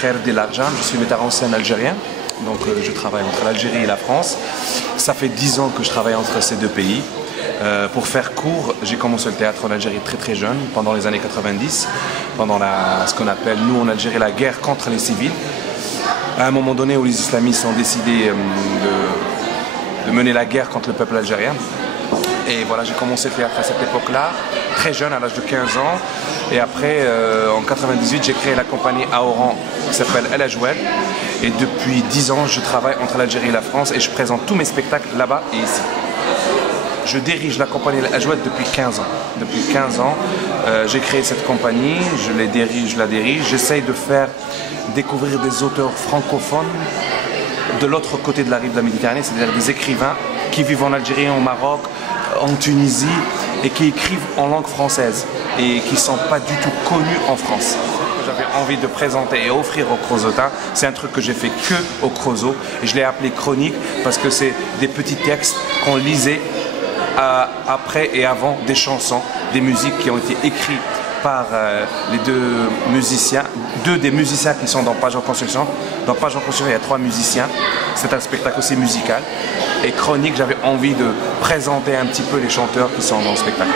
Khair Del Arjam, je suis metteur en scène algérien. Donc je travaille entre l'Algérie et la France. Ça fait 10 ans que je travaille entre ces deux pays. Pour faire court, j'ai commencé le théâtre en Algérie très jeune, pendant les années 90, pendant ce qu'on appelle, nous en Algérie, la guerre contre les civils. À un moment donné où les islamistes ont décidé de mener la guerre contre le peuple algérien. Et voilà, j'ai commencé le théâtre à cette époque-là, très jeune, à l'âge de 15 ans. Et après, en 98, j'ai créé la compagnie à Oran qui s'appelle El Ajoued. Et depuis 10 ans, je travaille entre l'Algérie et la France et je présente tous mes spectacles là-bas et ici. Je dirige la compagnie El Ajoued depuis 15 ans. Depuis 15 ans, j'ai créé cette compagnie, je la dirige. J'essaye de faire découvrir des auteurs francophones de l'autre côté de la rive de la Méditerranée, c'est-à-dire des écrivains qui vivent en Algérie, au Maroc, en Tunisie et qui écrivent en langue française et qui ne sont pas du tout connus en France. J'avais envie de présenter et offrir aux Crozotins. C'est un truc que j'ai fait que au Creusot et je l'ai appelé chronique parce que c'est des petits textes qu'on lisait après et avant des chansons, des musiques qui ont été écrites par les deux des musiciens qui sont dans Page en Construction. Dans Page en Construction, il y a 3 musiciens. C'est un spectacle aussi musical. Et chronique, j'avais envie de présenter un petit peu les chanteurs qui sont dans le spectacle.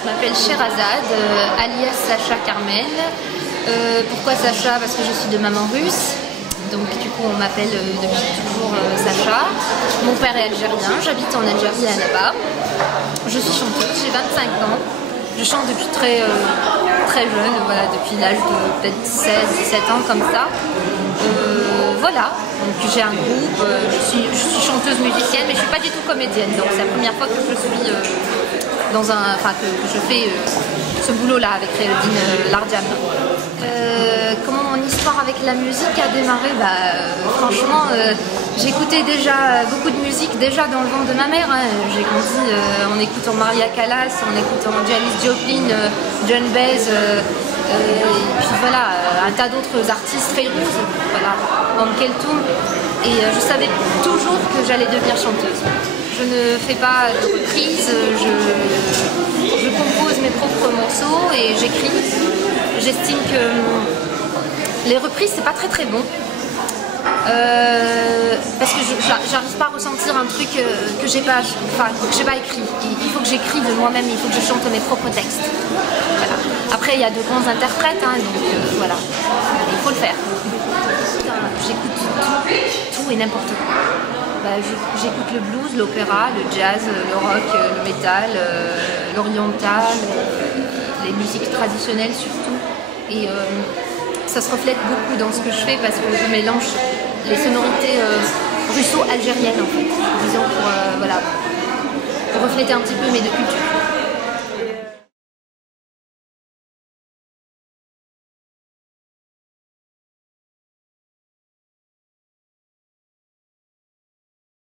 Je m'appelle Sherazade, alias Sacha Carmel. Pourquoi Sacha? Parce que je suis de maman russe. Donc du coup on m'appelle depuis toujours Sacha. Mon père est algérien, j'habite en Algérie à Annaba. Je suis chanteuse, j'ai 25 ans. Je chante depuis très jeune, voilà, depuis l'âge de peut-être 16-17 ans comme ça. Voilà, donc j'ai un groupe, je suis chanteuse musicienne mais je suis pas du tout comédienne. Donc c'est la première fois que je suis que je fais ce boulot-là avec Khair Del Arjam. Comment mon histoire avec la musique a démarré? Franchement, j'écoutais déjà beaucoup de musique déjà dans le ventre de ma mère. Hein. J'ai grandi en écoutant Maria Callas, en écoutant Janis Joplin, John Baez, et puis voilà, un tas d'autres artistes, Fayrouz, voilà, Om Keltoum. Et je savais toujours que j'allais devenir chanteuse. Je ne fais pas de reprises, je compose mes propres morceaux et j'écris. J'estime que les reprises c'est pas très bon. Parce que j'arrive pas à ressentir un truc que j'ai pas écrit. Il faut que j'écrive de moi-même, il faut que je chante mes propres textes. Voilà. Après il y a de grands interprètes, hein, donc voilà, il faut le faire. J'écoute tout et n'importe quoi. J'écoute le blues, l'opéra, le jazz, le rock, le métal, l'oriental, les musiques traditionnelles surtout. Et ça se reflète beaucoup dans ce que je fais parce que je mélange les sonorités russo-algériennes en fait, disons pour refléter un petit peu mes deux cultures.